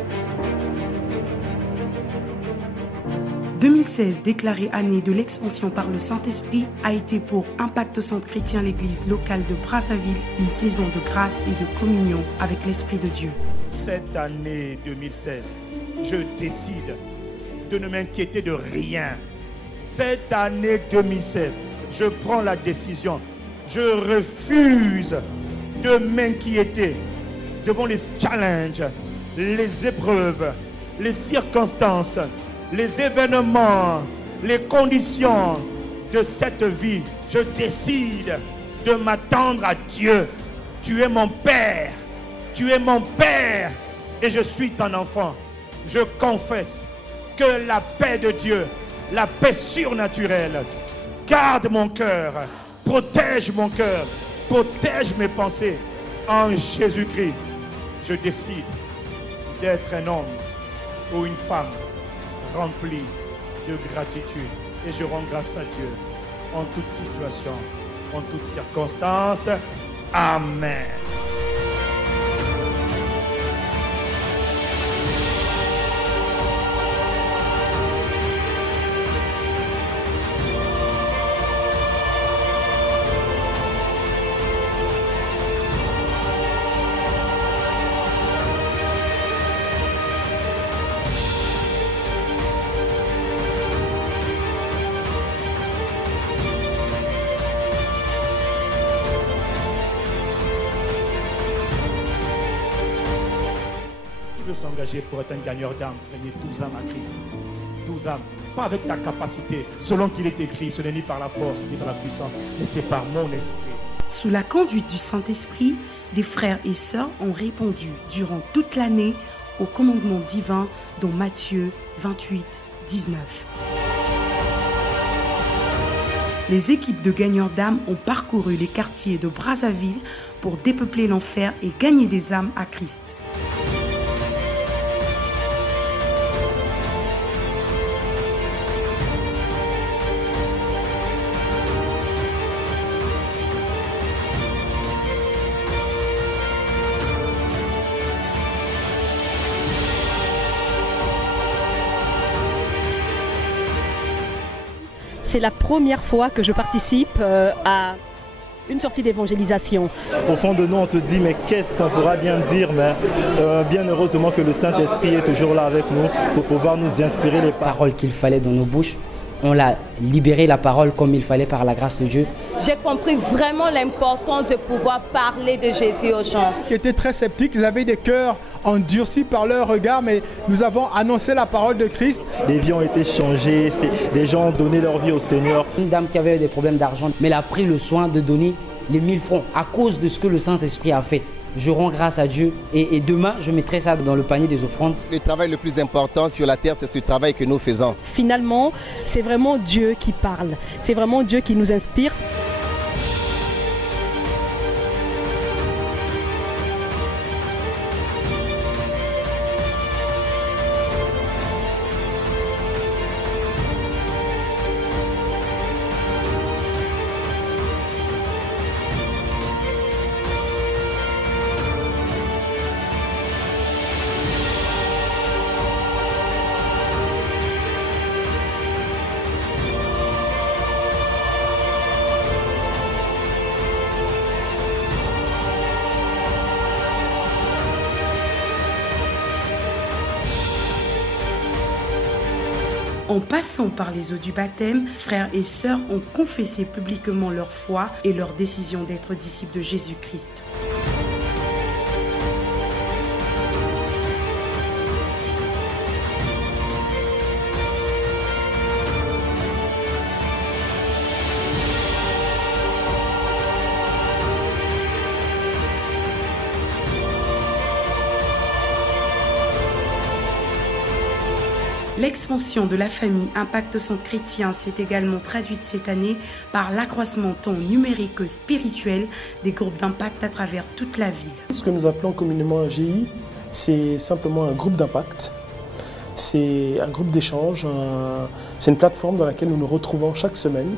« 2016, déclarée année de l'expansion par le Saint-Esprit, a été pour Impact Centre Chrétien l'Église locale de Brazzaville une saison de grâce et de communion avec l'Esprit de Dieu. Cette année 2016, je décide de ne m'inquiéter de rien. Cette année 2016, je prends la décision. Je refuse de m'inquiéter devant les challenges, les épreuves, les circonstances, les événements, les conditions de cette vie. Je décide de m'attendre à Dieu. Tu es mon Père. Tu es mon Père et je suis ton enfant. Je confesse que la paix de Dieu, la paix surnaturelle, garde mon cœur, protège mon cœur, protège mes pensées. En Jésus-Christ, je décide d'être un homme ou une femme rempli de gratitude. Et je rends grâce à Dieu en toute situation, en toute circonstance. Amen. S'engager pour être un gagneur d'âme, gagner 12 âmes à Christ. 12 âmes, pas avec ta capacité, selon qu'il est écrit, ce n'est ni par la force, ni par la puissance, mais c'est par mon esprit. Sous la conduite du Saint-Esprit, des frères et sœurs ont répondu durant toute l'année au commandement divin, dont Matthieu 28, 19. Les équipes de gagneurs d'âmes ont parcouru les quartiers de Brazzaville pour dépeupler l'enfer et gagner des âmes à Christ. C'est la première fois que je participe à une sortie d'évangélisation. Au fond de nous, on se dit, mais qu'est-ce qu'on pourra bien dire? Mais bien heureusement que le Saint-Esprit est toujours là avec nous pour pouvoir nous inspirer les paroles qu'il fallait dans nos bouches. On l'a libéré la parole comme il fallait par la grâce de Dieu. J'ai compris vraiment l'importance de pouvoir parler de Jésus aux gens. Qui étaient très sceptiques, ils avaient des cœurs endurcis par leur regard, mais nous avons annoncé la parole de Christ. Des vies ont été changées, des gens ont donné leur vie au Seigneur. Une dame qui avait des problèmes d'argent, mais elle a pris le soin de donner les 1000 francs à cause de ce que le Saint-Esprit a fait. Je rends grâce à Dieu et demain, je mettrai ça dans le panier des offrandes. Le travail le plus important sur la terre, c'est ce travail que nous faisons. Finalement, c'est vraiment Dieu qui parle. C'est vraiment Dieu qui nous inspire. En passant par les eaux du baptême, frères et sœurs ont confessé publiquement leur foi et leur décision d'être disciples de Jésus-Christ. L'expansion de la famille Impact Centre Chrétien s'est également traduite cette année par l'accroissement tant numérique que spirituel des groupes d'impact à travers toute la ville. Ce que nous appelons communément un GI, c'est simplement un groupe d'impact. C'est un groupe d'échange, c'est une plateforme dans laquelle nous nous retrouvons chaque semaine,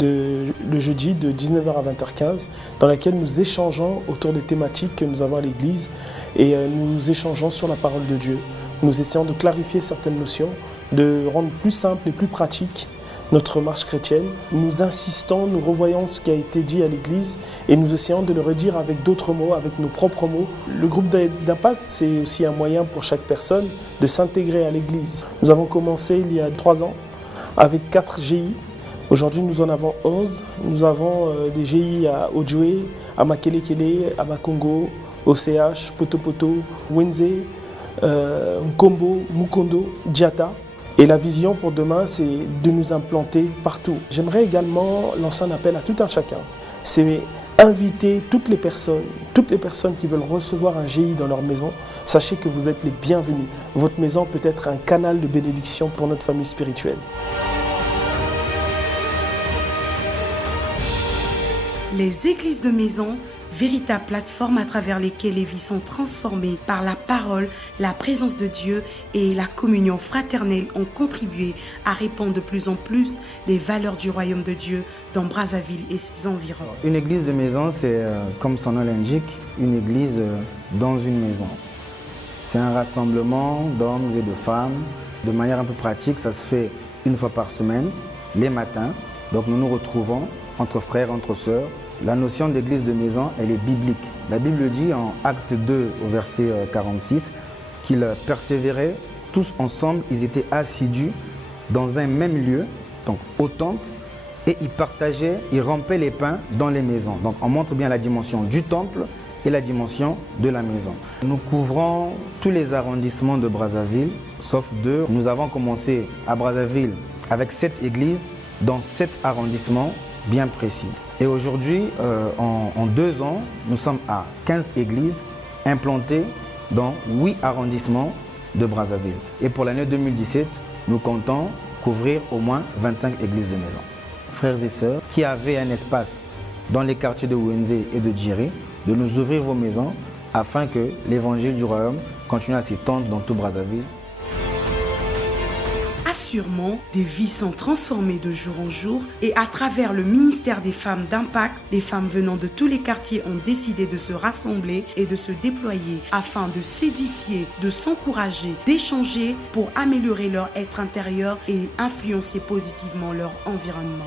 le jeudi de 19h à 20h15, dans laquelle nous échangeons autour des thématiques que nous avons à l'Église et nous échangeons sur la parole de Dieu. Nous essayons de clarifier certaines notions, de rendre plus simple et plus pratique notre marche chrétienne. Nous insistons, nous revoyons ce qui a été dit à l'Église et nous essayons de le redire avec d'autres mots, avec nos propres mots. Le groupe d'impact, c'est aussi un moyen pour chaque personne de s'intégrer à l'Église. Nous avons commencé il y a 3 ans avec 4 GI. Aujourd'hui, nous en avons 11. Nous avons des GI à Ojoué, à Makelekele, à Bakongo, OCH, Potopoto, Wenze, Nkombo, Mukondo, Diata. Et la vision pour demain, c'est de nous implanter partout. J'aimerais également lancer un appel à tout un chacun. C'est inviter toutes les personnes qui veulent recevoir un GI dans leur maison. Sachez que vous êtes les bienvenus. Votre maison peut être un canal de bénédiction pour notre famille spirituelle. Les églises de maison, véritables plateformes à travers lesquelles les vies sont transformées par la parole, la présence de Dieu et la communion fraternelle, ont contribué à répandre de plus en plus les valeurs du royaume de Dieu dans Brazzaville et ses environs. Une église de maison, c'est comme son nom l'indique, une église dans une maison. C'est un rassemblement d'hommes et de femmes. De manière un peu pratique, ça se fait une fois par semaine, les matins. Donc nous nous retrouvons entre frères, entre sœurs. La notion d'église de maison, elle est biblique. La Bible dit en Acte 2 au verset 46 qu'ils persévéraient tous ensemble, ils étaient assidus dans un même lieu, donc au temple, et ils partageaient, ils rampaient les pains dans les maisons. Donc on montre bien la dimension du temple et la dimension de la maison. Nous couvrons tous les arrondissements de Brazzaville, sauf 2. Nous avons commencé à Brazzaville avec 7 églises dans 7 arrondissements bien précis. Et aujourd'hui, en 2 ans, nous sommes à 15 églises implantées dans 8 arrondissements de Brazzaville. Et pour l'année 2017, nous comptons couvrir au moins 25 églises de maison. Frères et sœurs, qui avaient un espace dans les quartiers de Wenze et de Djiri, de nous ouvrir vos maisons afin que l'évangile du royaume continue à s'étendre dans tout Brazzaville. Assurément, des vies sont transformées de jour en jour et à travers le ministère des femmes d'impact, les femmes venant de tous les quartiers ont décidé de se rassembler et de se déployer afin de s'édifier, de s'encourager, d'échanger pour améliorer leur être intérieur et influencer positivement leur environnement.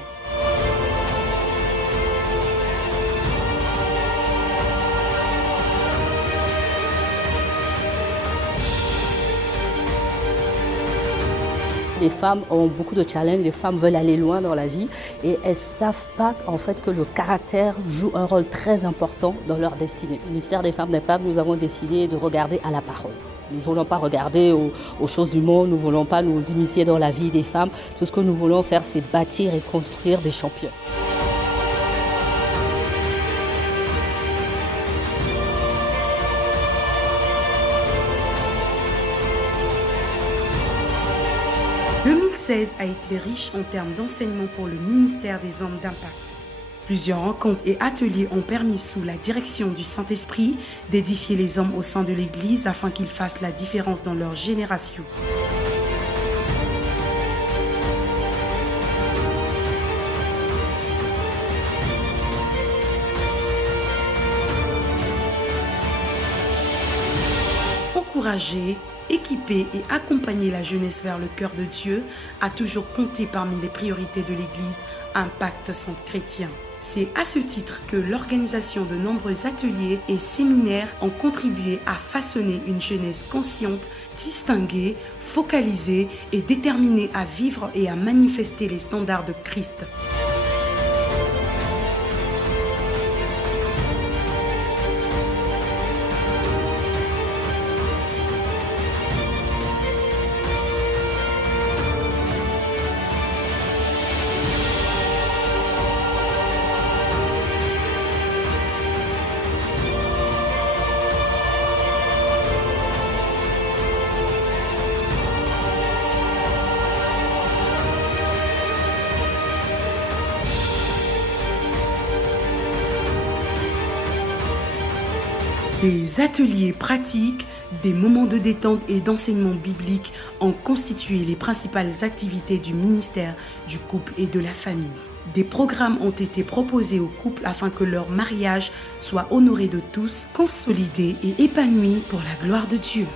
Les femmes ont beaucoup de challenges, les femmes veulent aller loin dans la vie et elles ne savent pas en fait que le caractère joue un rôle très important dans leur destinée. Au ministère des femmes d'impact, nous avons décidé de regarder à la parole. Nous ne voulons pas regarder aux choses du monde, nous ne voulons pas nous immiscer dans la vie des femmes. Tout ce que nous voulons faire, c'est bâtir et construire des champions. a été riche en termes d'enseignement pour le ministère des hommes d'impact. Plusieurs rencontres et ateliers ont permis, sous la direction du Saint-Esprit, d'édifier les hommes au sein de l'Église afin qu'ils fassent la différence dans leur génération. Encourager, équiper et accompagner la jeunesse vers le cœur de Dieu a toujours compté parmi les priorités de l'Église Impact Centre Chrétien. C'est à ce titre que l'organisation de nombreux ateliers et séminaires ont contribué à façonner une jeunesse consciente, distinguée, focalisée et déterminée à vivre et à manifester les standards de Christ. Des ateliers pratiques, Des moments de détente et d'enseignement biblique ont constitué les principales activités du ministère du couple et de la famille. Des programmes ont été proposés aux couples afin que leur mariage soit honoré de tous, consolidé et épanoui pour la gloire de Dieu.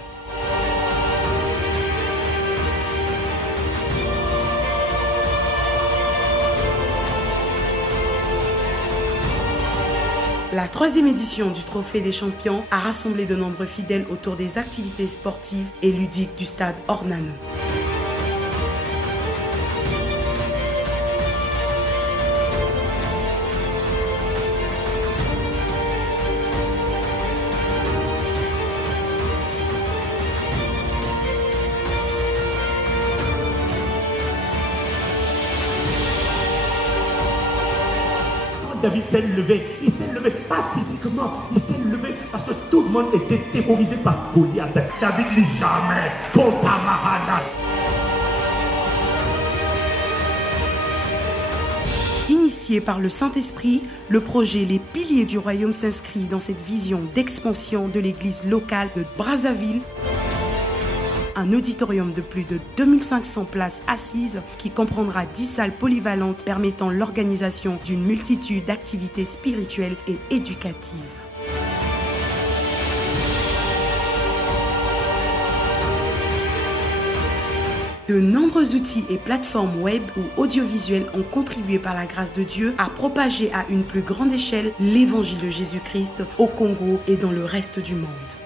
La 3e édition du Trophée des Champions a rassemblé de nombreux fidèles autour des activités sportives et ludiques du stade Ornano. David s'est levé, il s'est levé, pas physiquement, il s'est levé parce que tout le monde était terrorisé par Goliath. David dit jamais contre Marana. Initié par le Saint-Esprit, le projet Les Piliers du Royaume s'inscrit dans cette vision d'expansion de l'église locale de Brazzaville. Un auditorium de plus de 2500 places assises qui comprendra 10 salles polyvalentes permettant l'organisation d'une multitude d'activités spirituelles et éducatives. De nombreux outils et plateformes web ou audiovisuelles ont contribué par la grâce de Dieu à propager à une plus grande échelle l'évangile de Jésus-Christ au Congo et dans le reste du monde.